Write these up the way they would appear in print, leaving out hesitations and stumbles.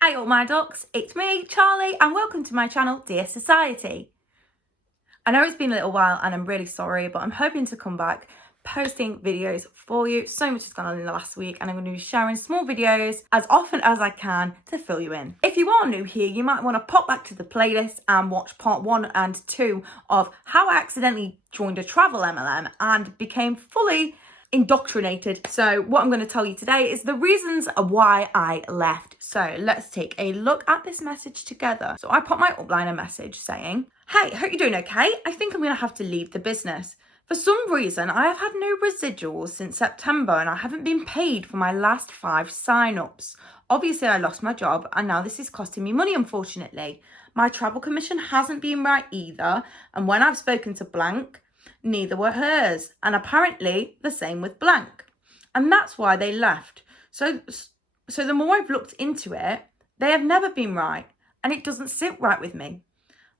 Hey all my ducks, it's me, Charlie, and welcome to my channel, Dear Society. I know it's been a little while and I'm really sorry, but I'm hoping to come back posting videos for you. So much has gone on in the last week and I'm going to be sharing small videos as often as I can to fill you in. If you are new here, you might want to pop back to the playlist and watch part 1 and 2 of how I accidentally joined a travel MLM and became fully indoctrinated. So what I'm going to tell you today is the reasons why I left. So let's take a look at this message together. So I put my upline a message saying, hey, hope you're doing okay. I think I'm going to have to leave the business. For some reason, I have had no residuals since September and I haven't been paid for my last 5 sign-ups. Obviously, I lost my job and now this is costing me money, unfortunately. My travel commission hasn't been right either. And when I've spoken to blank, neither were hers. And apparently the same with blank. And that's why they left. So the more I've looked into it, they have never been right. And it doesn't sit right with me.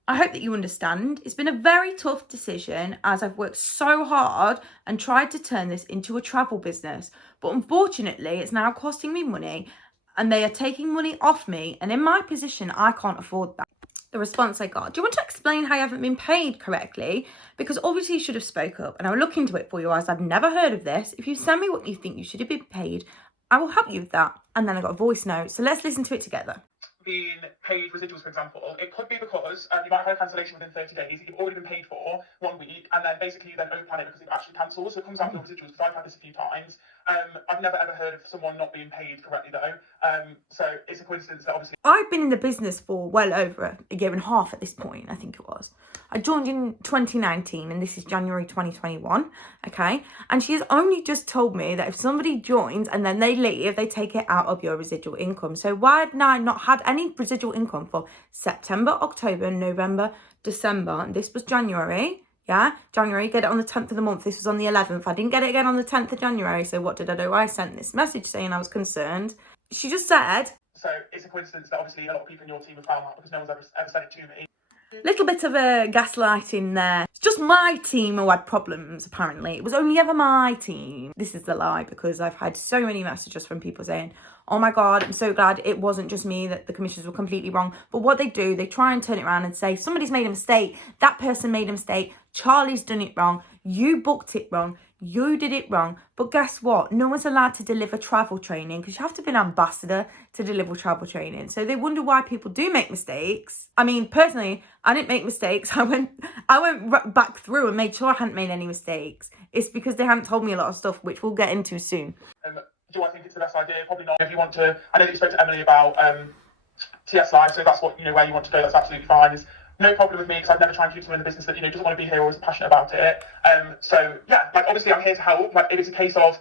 I hope that you understand. It's been a very tough decision as I've worked so hard and tried to turn this into a travel business. But unfortunately, it's now costing me money and they are taking money off me. And in my position, I can't afford that. The response I got, do you want to explain how you haven't been paid correctly? Because obviously you should have spoke up and I will look into it for you as I've never heard of this. If you send me what you think you should have been paid, I will help you with that. And then I got a voice note. So let's listen to it together. Being paid residuals, for example, it could be because you might have had a cancellation within 30 days, you've already been paid for 1 week, and then basically you then upline it because you've actually cancelled, so it comes out your residuals, because I've had this a few times. I've never ever heard of someone not being paid correctly though, so it's a coincidence that obviously... I've been in the business for well over a year and a half at this point, I think it was. I joined in 2019 and this is January 2021, okay? And she has only just told me that if somebody joins and then they leave, they take it out of your residual income. So why had I not had any residual income for September, October, November, December, and this was January? Yeah, January, get it on the 10th of the month. This was on the 11th. I didn't get it again on the 10th of January. So what did I do? I sent this message saying I was concerned. She just said... So it's a coincidence that obviously a lot of people in your team have found out because no one's ever said it to me. Little bit of a gaslighting there. It's just my team who had problems, apparently. It was only ever my team. This is the lie because I've had so many messages from people saying, oh my God, I'm so glad it wasn't just me, that the commissions were completely wrong. But what they do, they try and turn it around and say, somebody's made a mistake. That person made a mistake. Charlie's done it wrong. You booked it wrong. You did it wrong. But guess what? No one's allowed to deliver travel training because you have to be an ambassador to deliver travel training. So they wonder why people do make mistakes. I mean, personally, I didn't make mistakes. I went back through and made sure I hadn't made any mistakes. It's because they hadn't told me a lot of stuff, which we'll get into soon. Do I think it's the best idea? Probably not. If you want to, I know that you spoke to Emily about TS Live, so that's what, where you want to go, that's absolutely fine. There's no problem with me because I've never tried to keep someone in the business that, doesn't want to be here or isn't passionate about it. So yeah, like obviously I'm here to help. Like if it's a case of,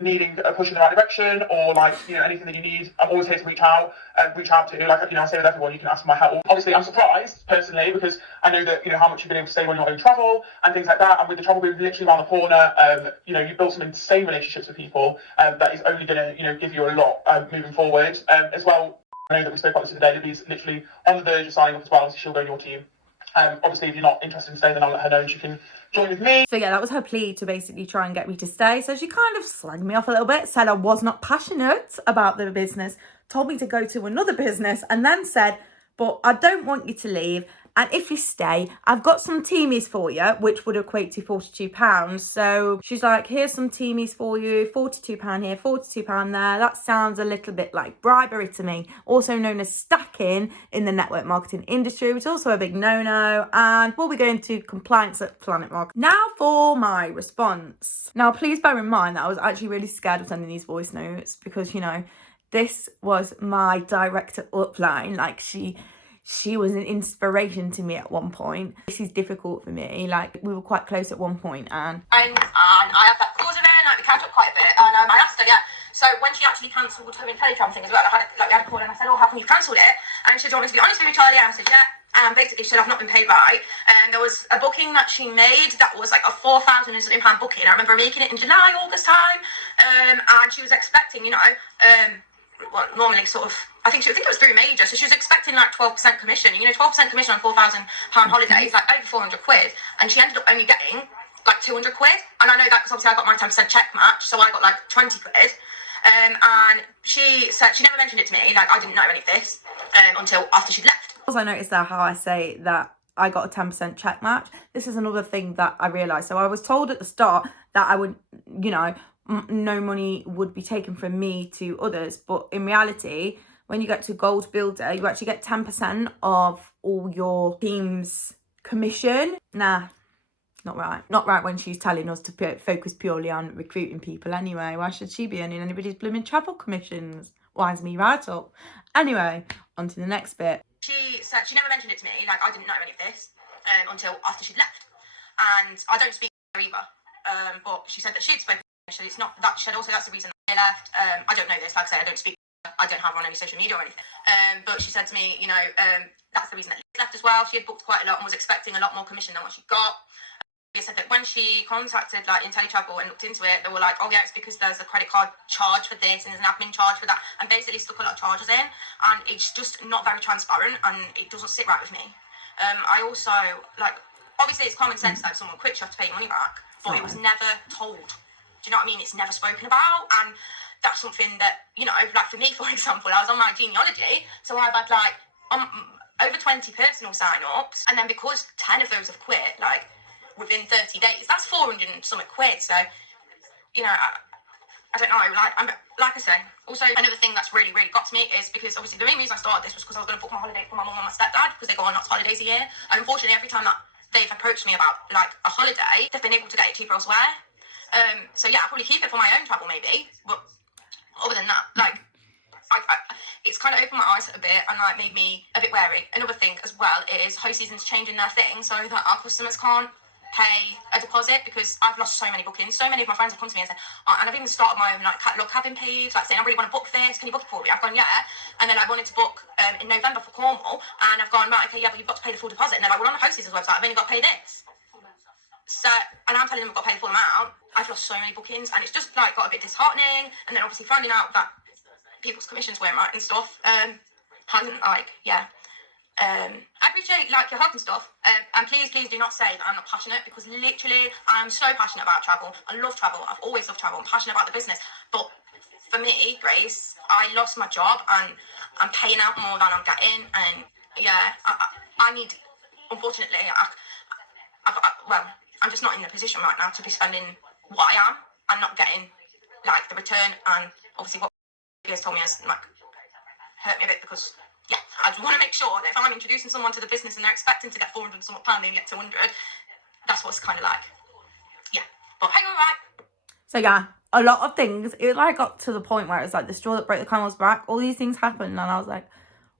needing a push in the right direction or like, anything that you need, I'm always here to reach out to. Like, I say with everyone, you can ask for my help. Obviously, I'm surprised personally because I know that, how much you've been able to save on your own travel and things like that. And with the travel being literally around the corner, you've built some insane relationships with people that is only going to, give you a lot moving forward. As well, I know that we spoke about this the other day, Libby's literally on the verge of signing up as well, so she'll go in your team. Obviously, if you're not interested in staying, then I'll let her know and she can join with me. So yeah, that was her plea to basically try and get me to stay. So she kind of slagged me off a little bit, said I was not passionate about the business, told me to go to another business, and then said, but I don't want you to leave. And if you stay, I've got some teamies for you, which would equate to £42. So she's like, here's some teamies for you, £42 here, £42 there. That sounds a little bit like bribery to me. Also known as stacking in the network marketing industry, which is also a big no-no. And we'll be going to compliance at PlanNet Market. Now for my response. Now, please bear in mind that I was actually really scared of sending these voice notes because, this was my director upline. Like she was an inspiration to me at one point. This is difficult for me. Like, we were quite close at one point, and I have that calls with her, and we catch up quite a bit. And I asked her, so when she actually cancelled her Inteletravel thing as well, we had a call, and I said, oh, how come you've cancelled it? And she said, do you want me to be honest with you, Charlie? And I said, yeah. And basically, she said, I've not been paid right. And there was a booking that she made that was like a £4,000 and something booking. I remember making it in July, August time, and she was expecting, well, normally sort of, I think it was through Major, so she was expecting like 12% commission. 12% commission on £4,000 holiday is like over 400 quid, and she ended up only getting like 200 quid. And I know that because obviously I got my 10% check match, so I got like 20 quid. And she said she never mentioned it to me. Like, I didn't know any of this until after she'd left. Also, I noticed there how I say that I got a 10% check match. This is another thing that I realised. So I was told at the start that I would, you know, no money would be taken from me to others. But in reality, when you get to Gold Builder, you actually get 10% of all your team's commission. Nah, not right. Not right when she's telling us to focus purely on recruiting people anyway. Why should she be earning anybody's blooming travel commissions? Winds me right up. Anyway, on to the next bit. She said she never mentioned it to me. Like, I didn't know any of this until after she'd left. And I don't speak to her either. But she said that she'd spoken. So it's not that. She said also that's the reason I left. I don't know this. Like I said, I don't speak. I don't have her on any social media or anything. But she said to me, you know, that's the reason that she left as well. She had booked quite a lot and was expecting a lot more commission than what she got. She said that when she contacted like Inteletravel and looked into it, they were like, oh yeah, it's because there's a credit card charge for this and there's an admin charge for that, and basically stuck a lot of charges in, and it's just not very transparent and it doesn't sit right with me. I also, like, obviously it's common sense that if someone quits you have to pay your money back, but it was never told. Do you know what I mean? It's never spoken about, and that's something that, you know, like for me, for example, I was on my genealogy, so I've had like over 20 personal sign-ups, and then because 10 of those have quit, like within 30 days, that's 400 and something quid. So, you know, I don't know, like I say. Also, another thing that's really got to me is because obviously the main reason I started this was because I was going to book my holiday for my mum and my stepdad, because they go on lots of holidays a year, and unfortunately every time that they've approached me about like a holiday, they've been able to get it cheaper elsewhere. So yeah, I'll probably keep it for my own travel maybe, but other than that, like, it's kind of opened my eyes a bit and like made me a bit wary. Another thing as well is host season's changing their thing so that our customers can't pay a deposit, because I've lost so many bookings. So many of my friends have come to me and said, and I've even started my own like catalog cabin page, like saying, I really want to book this, can you book it for me? I've gone, yeah. And then I wanted to book in November for Cornwall, and I've gone, right, okay, yeah, but you've got to pay the full deposit. And they're like, well, on the host season's website, I've only got to pay this. So, and I'm telling them I've got to pay the full amount. I've lost so many bookings, and it's just like got a bit disheartening. And then obviously finding out that people's commissions weren't right and stuff, hasn't, like, yeah. I appreciate like your help and stuff, and please do not say that I'm not passionate, because literally I'm so passionate about travel. I love travel. I've always loved travel. I'm passionate about the business. But for me, Grace, I lost my job and I'm paying out more than I'm getting, and yeah, I need, unfortunately, well, I'm just not in a position right now to be spending what I am and not getting like the return. And obviously what you guys told me has like hurt me a bit, because yeah, I just want to make sure that if I'm introducing someone to the business and they're expecting to get 400 and something pound, they get 200. That's what it's kind of like. Yeah, but hang on, right. So yeah, a lot of things. It like got to the point where it's like the straw that broke the camel's back. All these things happened, and I was like,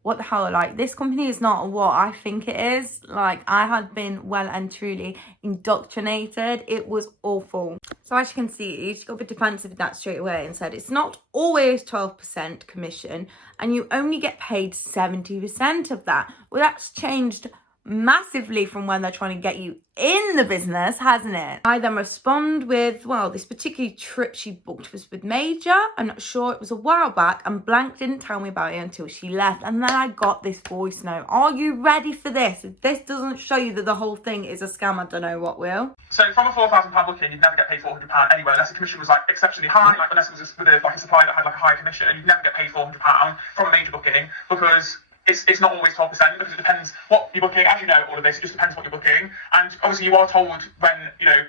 what the hell? Like, this company is not what I think it is. Like, I had been well and truly indoctrinated. It was awful. So as you can see, she got a bit defensive with that straight away and said it's not always 12% commission and you only get paid 70% of that. Well, that's changed massively from when they're trying to get you in the business, hasn't it? I then respond with, well, this particular trip she booked was with Major. I'm not sure, it was a while back, and Blank didn't tell me about it until she left. And then I got this voice note. Are you ready for this? If this doesn't show you that the whole thing is a scam, I don't know what will. So from a £4,000 booking, you'd never get paid £400 anyway, unless the commission was like exceptionally high, like unless it was with like a supplier that had like a high commission, you'd never get paid £400 from a major booking, because it's not always 12%, because it depends what you're booking. As you know, all of this, it just depends what you're booking. And obviously you are told when, you know,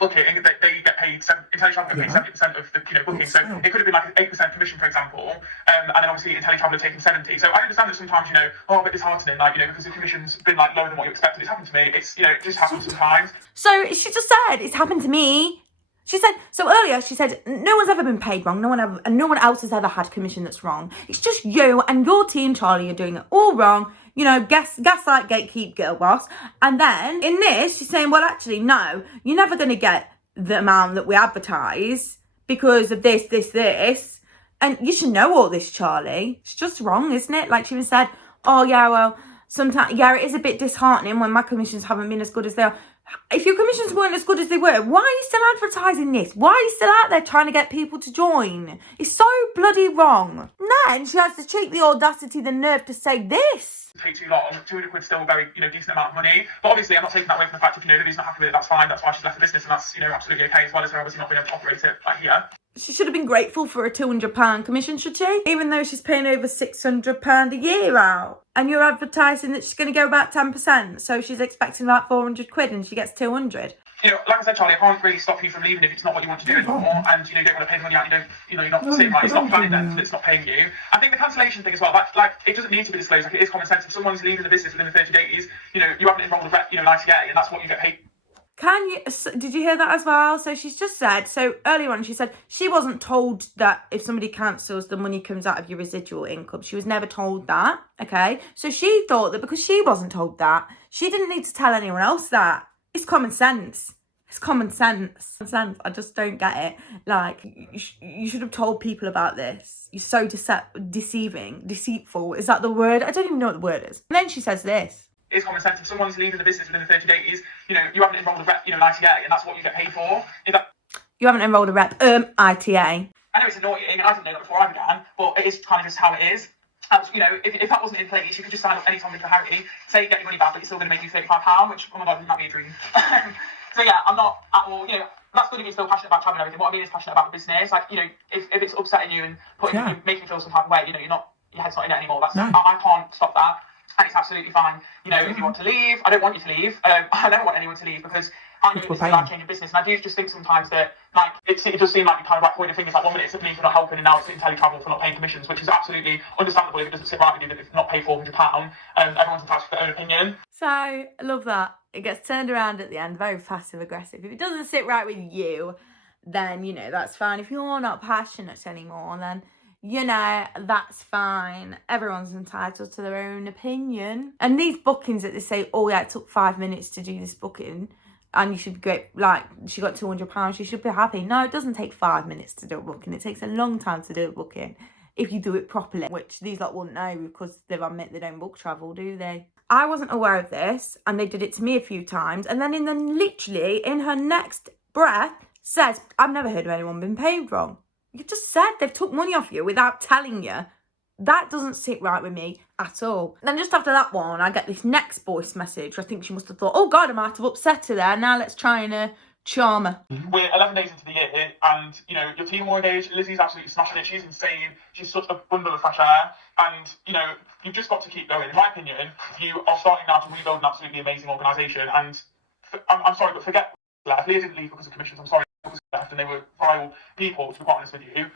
booking, they get paid, Inteletravel get paid 70% of the, you know, booking. So it could have been like an 8% commission, for example, and then obviously Inteletravel are taking 70. So I understand that sometimes, you know, a bit disheartening, like, you know, because the commission's been like lower than what you expected. It's happened to me. It's, you know, it just happens sometimes. So she just said, it's happened to me. She said, so earlier she said, no one's ever been paid wrong. No one else has ever had commission that's wrong. It's just you and your team, Charlie, you're doing it all wrong. You know, Gaslight, Gatekeep, Girlboss. And then in this, she's saying, well, actually, no, you're never going to get the amount that we advertise because of this. And you should know all this, Charlie. It's just wrong, isn't it? Like she even said, oh, yeah, well, sometimes, yeah, it is a bit disheartening when my commissions haven't been as good as they are. If your commissions weren't as good as they were, why are you still advertising this? Why are you still out there trying to get people to join? It's so bloody wrong. And then she has the cheek, the audacity, the nerve to say this. Take too long. 200 quid still a very, you know, decent amount of money. But obviously I'm not taking that away from the fact if, you know, Lily's not happy with it, that's fine. That's why she's left the business, and that's, you know, absolutely okay, as well as her obviously not being able to operate it like here. She should have been grateful for a £200 commission, should she? Even though she's paying over £600 a year out. And you're advertising that she's going to go about 10%. So she's expecting about 400 quid and she gets 200. You know, like I said, Charlie, I can't really stop you from leaving if it's not what you want to do anymore, and you don't want to pay the money out. You're not sitting right. It's not PlanNet then, it's not paying you. I think the cancellation thing as well. Like, it doesn't need to be disclosed. Like, it is common sense. If someone's leaving the business within the 30 days, you haven't enrolled a rep, an ITA, and that's what you get paid. Did you hear that as well? So she's just said, so earlier on she said she wasn't told that if somebody cancels, the money comes out of your residual income. She was never told that, okay? So she thought that because she wasn't told that, she didn't need to tell anyone else that. It's common sense. It's common sense. I just don't get it. Like, you should have told people about this. You're so deceitful. Is that the word? I don't even know what the word is. And then she says this. It's common sense. If someone's leaving the business within the 30 days, you haven't enrolled a rep, an ITA, and that's what you get paid for. You haven't enrolled a rep, ITA. I know it's annoying, and I didn't know that before I began, but it is kind of just how it is. If that wasn't in place, you could just sign up any time with Harry, say get your money back, but it's still going to make you £35, which, oh my God, wouldn't that be a dream? So yeah, I'm not at all, that's good if you're still passionate about travel and everything. What I mean is passionate about the business. Like, if it's upsetting you and making you feel some type of way, your head's not in it anymore. I can't stop that. And it's absolutely fine. If you want to leave, I don't want you to leave. I never want anyone to leave because I know this is a life-changing business. And I do just think sometimes that, like, it does seem like you kind of pointing fingers. Like, 1 minute it's me for not helping, and now it's Inteletravel for not paying commissions, which is absolutely understandable if it doesn't sit right with you that it's not paid £400. Everyone's entitled to their own opinion. So, I love that. It gets turned around at the end, very passive-aggressive. If it doesn't sit right with you, then, that's fine. If you're not passionate anymore, then, that's fine. Everyone's entitled to their own opinion. And these bookings that they say, oh, yeah, it took 5 minutes to do this booking, and you should be great, like, she got £200, you should be happy. No, it doesn't take 5 minutes to do a booking. It takes a long time to do a booking if you do it properly, which these lot wouldn't know because they admit they don't book travel, do they? I wasn't aware of this, and they did it to me a few times, and then literally in her next breath says, I've never heard of anyone being paid wrong. You just said they've took money off you without telling you. That doesn't sit right with me at all. Then just after that one, I get this next voice message. I think she must have thought, oh God, I might have upset her there. Now let's try and charm her. We're 11 days into the year, and, your team are engaged. Lizzie's absolutely smashing it. She's insane. She's such a bundle of fresh air. And, you've just got to keep going. In my opinion, you are starting now to rebuild an absolutely amazing organisation. And I'm sorry, but forget left. Leah didn't leave because of commissions. I'm sorry, because they left, and they were vile people, to be quite honest with you.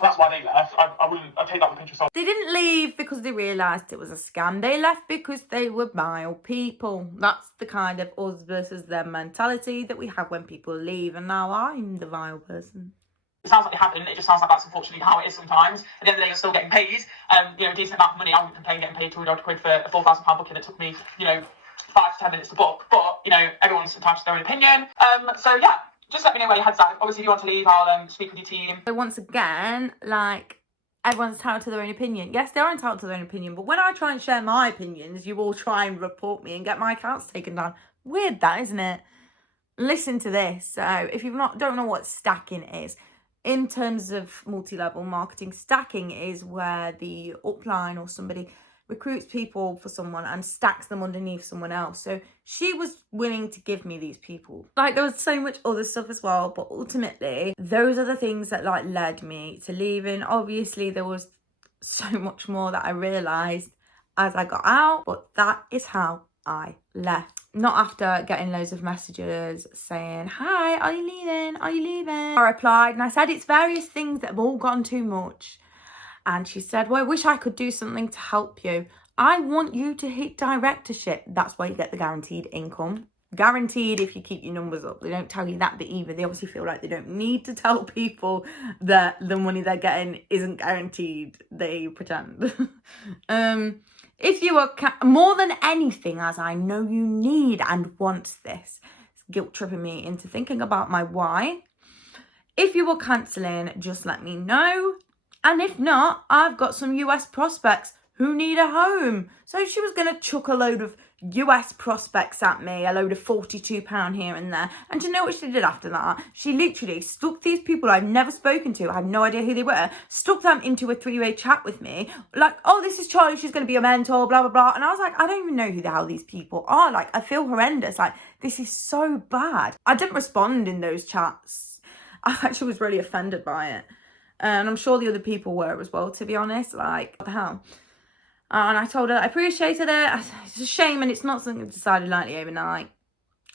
That's why they left. I'd take that with a pinch of salt. They didn't leave because they realised it was a scam. They left because they were vile people. That's the kind of us versus them mentality that we have when people leave. And now I'm the vile person. It sounds like they haven't. It just sounds like that's unfortunately how it is sometimes. At the end of the day, you're still getting paid. A decent amount of money. I wouldn't complain getting paid £200 for a £4,000 booking that took me, 5 to 10 minutes to book. But, everyone's entitled to their own opinion. So yeah. Just let me know where your head's at. Obviously, if you want to leave, I'll speak with your team. So once again, like, everyone's entitled to their own opinion. Yes, they are entitled to their own opinion, but when I try and share my opinions, you all try and report me and get my accounts taken down. Weird that, isn't it? Listen to this. So if you don't know what stacking is, in terms of multi-level marketing, stacking is where the upline or somebody recruits people for someone and stacks them underneath someone else. So she was willing to give me these people. Like, there was so much other stuff as well, but ultimately those are the things that like led me to leaving. Obviously there was so much more that I realized as I got out, but that is how I left. Not after getting loads of messages saying, hi, are you leaving? Are you leaving? I replied and I said it's various things that have all gone too much. And she said, well, I wish I could do something to help you. I want you to hit directorship. That's why you get the guaranteed income. Guaranteed if you keep your numbers up. They don't tell you that bit either. They obviously feel like they don't need to tell people that the money they're getting isn't guaranteed. They pretend. If you are more than anything, as I know you need and want this, it's guilt tripping me into thinking about my why. If you are cancelling, just let me know. And if not, I've got some US prospects who need a home. So she was going to chuck a load of US prospects at me, a load of £42 here and there. And do you know what she did after that? She literally stuck these people I've never spoken to, I had no idea who they were, stuck them into a 3-way chat with me. Like, oh, this is Charlie, she's going to be a mentor, blah, blah, blah. And I was like, I don't even know who the hell these people are. Like, I feel horrendous. Like, this is so bad. I didn't respond in those chats. I actually was really offended by it. And I'm sure the other people were as well, to be honest. Like, what the hell? And I told her I appreciated it. It's a shame, and it's not something I've decided lightly overnight.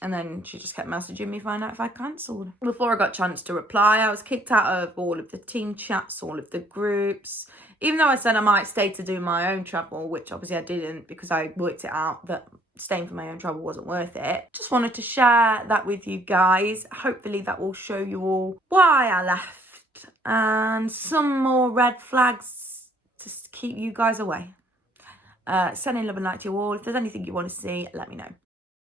And then she just kept messaging me, find out if I cancelled. Before I got a chance to reply, I was kicked out of all of the team chats, all of the groups. Even though I said I might stay to do my own travel, which obviously I didn't because I worked it out that staying for my own travel wasn't worth it. Just wanted to share that with you guys. Hopefully that will show you all why I left and some more red flags to keep you guys away. Sending love and light to you all. If there's anything you want to see, let me know.